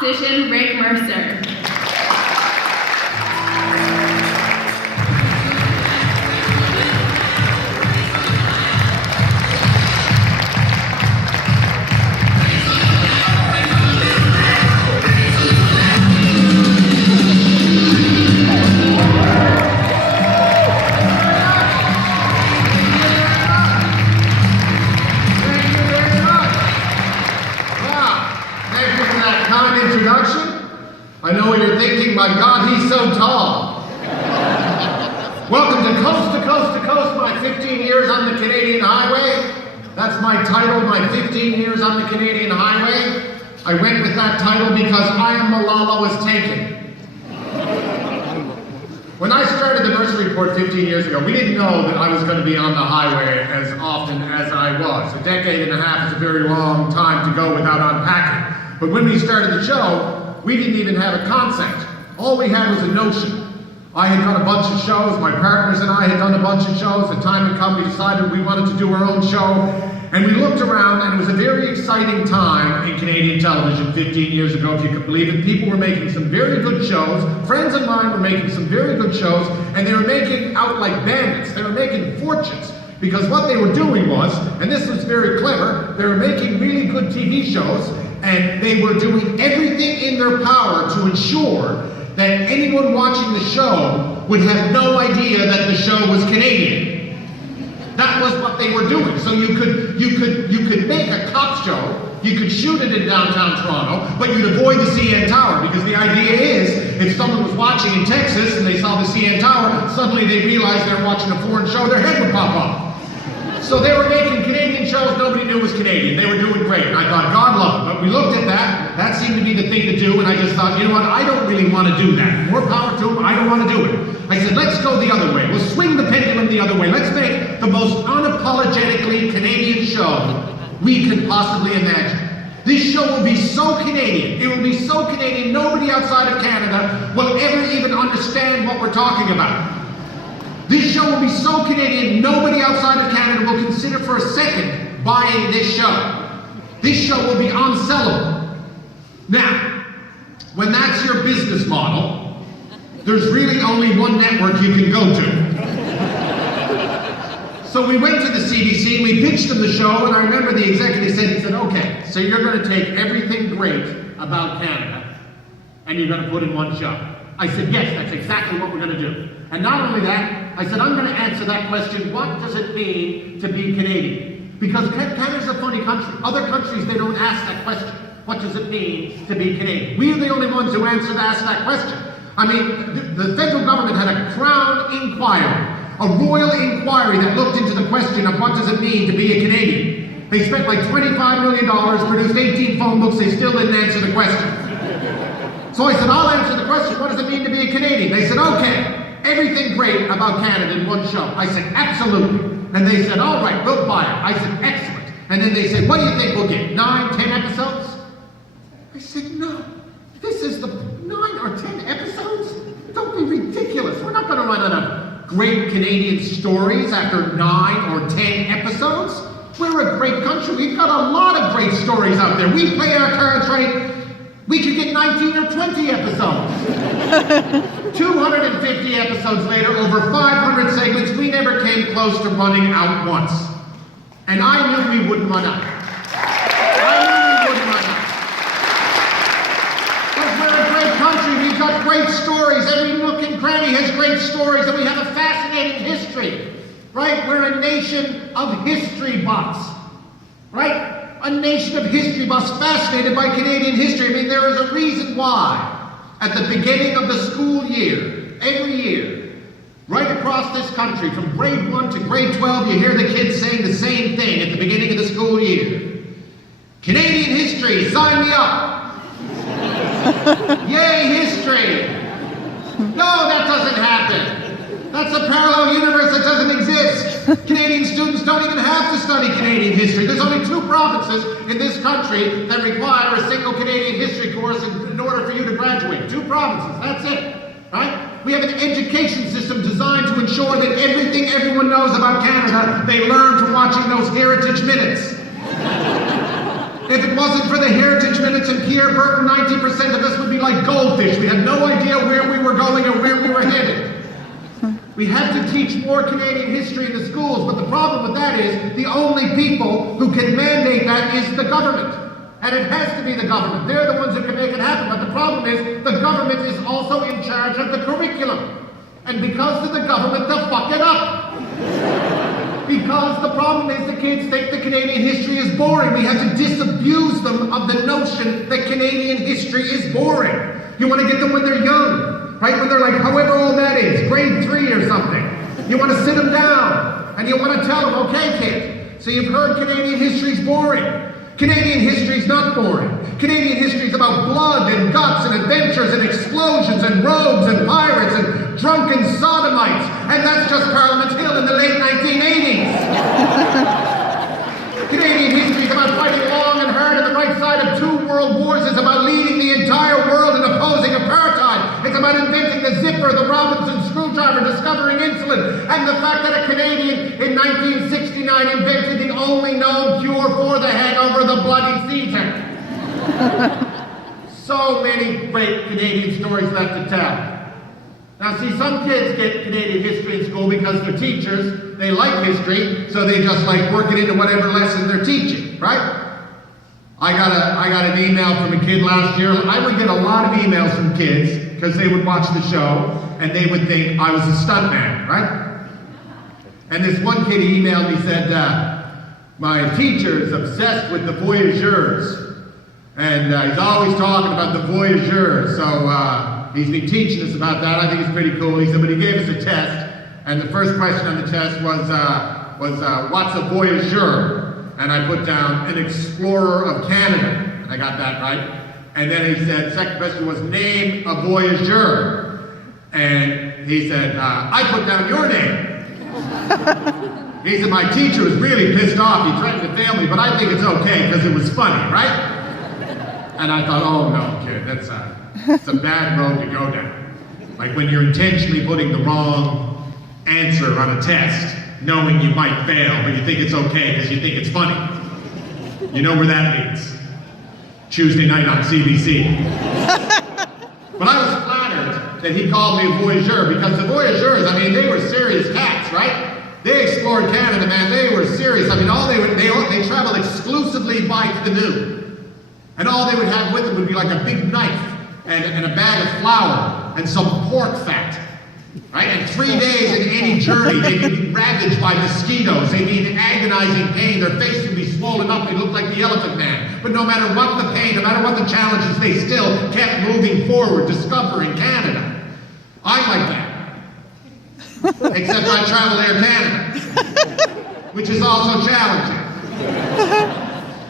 musician Rick Mercer. I know what you're thinking, my God, he's so tall. Welcome to Coast to Coast to Coast, my 15 years on the Canadian Highway. That's my title, my 15 years on the Canadian Highway. I went with that title because I Am Malala was taken. When I started the Mercer Report 15 years ago, we didn't know that I was going to be on the highway as often as I was. A decade and a half is a very long time to go without unpacking. But when we started the show, we didn't even have a concept. All we had was a notion. I had done a bunch of shows, my partners and I had done a bunch of shows. The time had come, we decided we wanted to do our own show. And we looked around, and it was a very exciting time in Canadian television 15 years ago, if you could believe it. People were making some very good shows. Friends of mine were making some very good shows, and they were making out like bandits. They were making fortunes. Because what they were doing was, and this was very clever, they were making really good TV shows, and they were doing everything in their power to ensure that anyone watching the show would have no idea that the show was Canadian. That was what they were doing. So you could make a cop show, you could shoot it in downtown Toronto, but you'd avoid the CN Tower, because the idea is, if someone was watching in Texas and they saw the CN Tower, suddenly they realized they were watching a foreign show, their head would pop off. So they were making Canadian shows nobody knew was Canadian. They were doing great. And I thought, God love them. But we looked at that. That seemed to be the thing to do. And I just thought, you know what? I don't really want to do that. More power to them. I don't want to do it. I said, let's go the other way. We'll swing the pendulum the other way. Let's make the most unapologetically Canadian show we can possibly imagine. This show will be so Canadian. It will be so Canadian, nobody outside of Canada will ever even understand what we're talking about. This show will be so Canadian, nobody outside of Canada will consider for a second buying this show. This show will be unsellable. Now, when that's your business model, there's really only one network you can go to. So we went to the CBC, and we pitched them the show, and I remember the executive said, okay, so you're going to take everything great about Canada, and you're going to put in one show. I said, yes, that's exactly what we're going to do. And not only that, I said, I'm going to answer that question, what does it mean to be Canadian? Because Canada's a funny country. Other countries, they don't ask that question. What does it mean to be Canadian? We are the only ones who ask that question. I mean, the federal government had a Crown inquiry, a royal inquiry that looked into the question of what does it mean to be a Canadian. They spent like $25 million, produced 18 phone books, they still didn't answer the question. So I said, I'll answer the question, what does it mean to be a Canadian? They said, okay. Everything great about Canada in one show. I said, absolutely. And they said, all right, we'll buy it. I said, excellent. And then they said, what do you think we'll get? 9, 10 episodes? I said, no. This is the 9 or 10 episodes? Don't be ridiculous. We're not going to run out of great Canadian stories after 9 or 10 episodes. We're a great country. We've got a lot of great stories out there. We play our cards right. We could get 19 or 20 episodes. 250 episodes later, over 500 segments, we never came close to running out once. And I knew we wouldn't run out. Because we're a great country, we've got great stories. Every nook and cranny has great stories, and we have a fascinating history. Right? We're a nation of history buffs. Right? A nation of history buffs fascinated by Canadian history. I mean, there is a reason why. At the beginning of the school year, every year, right across this country, from grade 1 to grade 12, you hear the kids saying the same thing at the beginning of the school year. Canadian history, sign me up. Yay, history. No, that doesn't happen. That's a parallel universe that doesn't exist. Canadian students don't even have to study Canadian history. There's only 2 provinces in this country that require a single Canadian history course in order for you to graduate. 2 provinces, that's it, right? We have an education system designed to ensure that everything everyone knows about Canada, they learn from watching those Heritage Minutes. If it wasn't for the Heritage Minutes and Pierre Burton, 90% goldfish. We had no idea where we were going or where we were headed. We had to teach more Canadian history in the schools, but the problem with that is the only people who can mandate that is the government. And it has to be the government. They're the ones who can make it happen. But the problem is the government is also in charge of the curriculum. And because of the government, they'll fuck it up. Because the problem is the kids think that Canadian history is boring. We have to disabuse them of the notion that Canadian history is boring. You want to get them when they're young, right? When they're like, however old that is, grade 3 or something. You want to sit them down and you want to tell them, okay, kid, so you've heard Canadian history is boring. Canadian history is not boring. Canadian history is about blood and guts and adventures and explosions and rogues and pirates and drunken sodomites. And that's just Parliament Hill in the late 1980s. Canadian history is about fighting long and hard on the right side of 2 world wars. It's about leading the entire world in opposing apartheid. It's about inventing the zipper, the Robinson screwdriver, discovering insulin, and the fact that a Canadian in 1969 invented the only known cure for the hangover, the bloody Caesar. So many great Canadian stories left to tell. Now see, some kids get Canadian history in school because their teachers, they like history, so they just like work it into whatever lesson they're teaching, right? I got an email from a kid last year. I would get a lot of emails from kids because they would watch the show and they would think I was a stuntman, right? And this one kid emailed me, said, my teacher is obsessed with the voyageurs. And he's always talking about the voyageurs. So he's been teaching us about that. I think it's pretty cool. He said, but he gave us a test. And the first question on the test was what's a voyageur? And I put down an explorer of Canada. And I got that right. And then he said, second question was name a voyageur. And he said, I put down your name. He said, my teacher was really pissed off. He threatened to fail me, but I think it's okay because it was funny, right? And I thought, oh no, kid, it's a bad road to go down. Like when you're intentionally putting the wrong answer on a test, knowing you might fail, but you think it's okay because you think it's funny. You know where that leads. Tuesday night on CBC. But I was flattered that he called me a voyageur because the voyageurs, I mean, they were serious cats, right? They explored Canada, man. They were serious. I mean, they traveled exclusively by canoe. And all they would have with them would be like a big knife and a bag of flour and some pork fat. Right? And 3 days in any journey, they'd be ravaged by mosquitoes. They'd be in agonizing pain. Their face would be swollen up. They looked like the Elephant Man. But no matter what the pain, no matter what the challenges, they still kept moving forward, discovering Canada. I'm like that. Except I travel Air Canada, which is also challenging.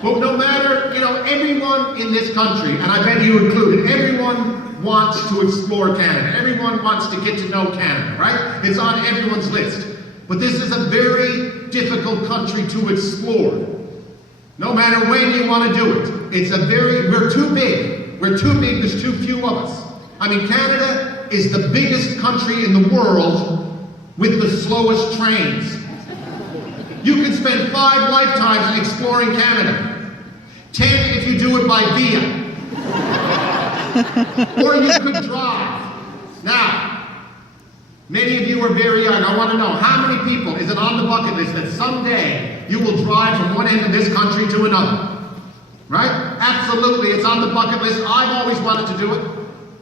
But no matter, everyone in this country, and I bet you included, everyone wants to explore Canada. Everyone wants to get to know Canada, right? It's on everyone's list. But this is a very difficult country to explore. No matter when you want to do it. We're too big. We're too big, there's too few of us. I mean, Canada is the biggest country in the world with the slowest trains. You can spend 5 lifetimes exploring Canada. 10 if you do it by via. Or you could drive. Now, many of you are very young. I want to know, how many people is it on the bucket list that someday you will drive from one end of this country to another? Right? Absolutely, it's on the bucket list. I've always wanted to do it.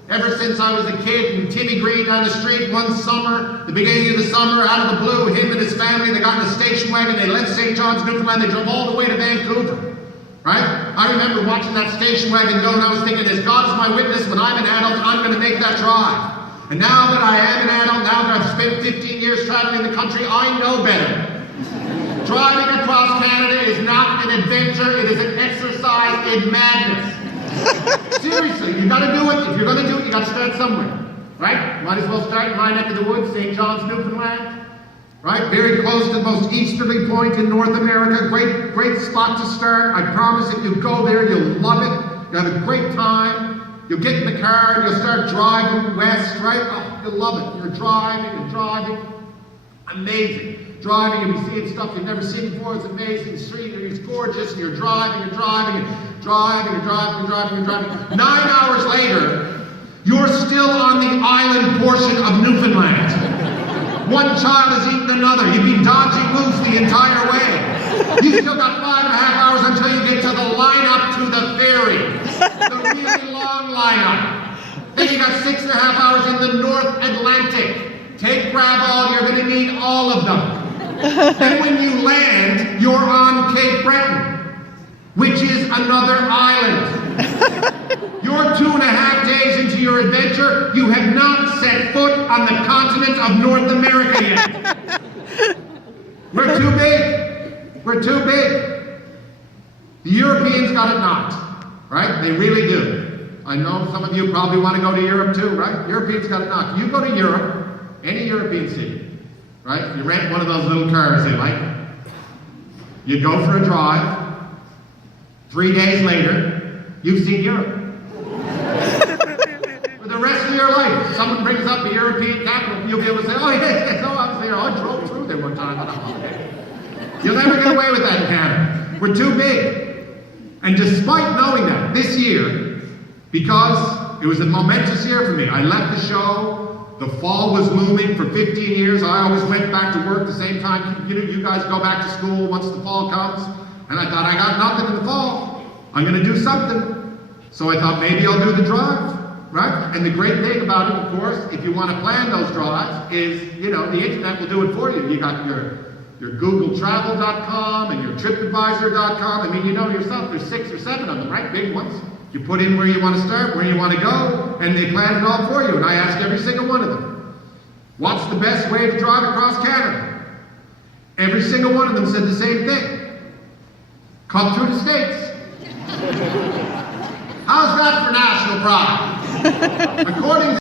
Ever since I was a kid, and Timmy Green down the street one summer, the beginning of the summer, out of the blue, him and his family, they got in a station wagon, they left St. John's, Newfoundland, they drove all the way to Vancouver. Right? I remember watching that station wagon go, and I was thinking, as God is my witness, when I'm an adult, I'm going to make that drive. And now that I am an adult, now that I've spent 15 years traveling the country, I know better. Driving across Canada is not an adventure, it is an exercise in madness. Seriously, you gotta do it. If you're gonna do it, you gotta start somewhere. Right? Might as well start in my neck of the woods, St. John's, Newfoundland. Right? Very close to the most easterly point in North America. Great spot to start. I promise if you go there, you'll love it. You'll have a great time. You'll get in the car and you'll start driving west, right? Oh, you'll love it. You're driving and driving. Amazing. Driving and you're seeing stuff you've never seen before. It's amazing. The street is gorgeous. And you're driving and driving and driving and driving and driving and driving. 9 hours later, portion of Newfoundland. One child has eaten another. You've been dodging moose the entire way. You still got 5.5 hours until you get to the lineup to the ferry. The really long lineup. Then you got 6.5 hours in the North Atlantic. Take grab all, you're going to need all of them. Then when you land, you're on Cape Breton, which is another island. You're 2.5 days into your adventure, you have not set foot on the continent of North America yet. We're too big. We're too big. The Europeans got it knocked, right? They really do. I know some of you probably want to go to Europe too, right? Europeans got it knocked. You go to Europe, any European city, right? You rent one of those little cars they like. You go for a drive. 3 days later, you've seen Europe. For the rest of your life, someone brings up the European capital, you'll be able to say, oh yes, oh, I was there, I drove through there one time on a holiday. You'll never get away with that in Canada. We're too big. And despite knowing that, this year, because it was a momentous year for me, I left the show, the fall was looming for 15 years, I always went back to work the same time, you guys go back to school once the fall comes, and I thought, I got nothing in the fall, I'm going to do something. So I thought maybe I'll do the drive, right? And the great thing about it, of course, if you want to plan those drives, is, the internet will do it for you. You got your GoogleTravel.com and your TripAdvisor.com. I mean, you know yourself, there's 6 or 7 of them, right? Big ones. You put in where you want to start, where you want to go, and they plan it all for you. And I asked every single one of them, what's the best way to drive across Canada? Every single one of them said the same thing. Cut through the States. How's that for national pride? According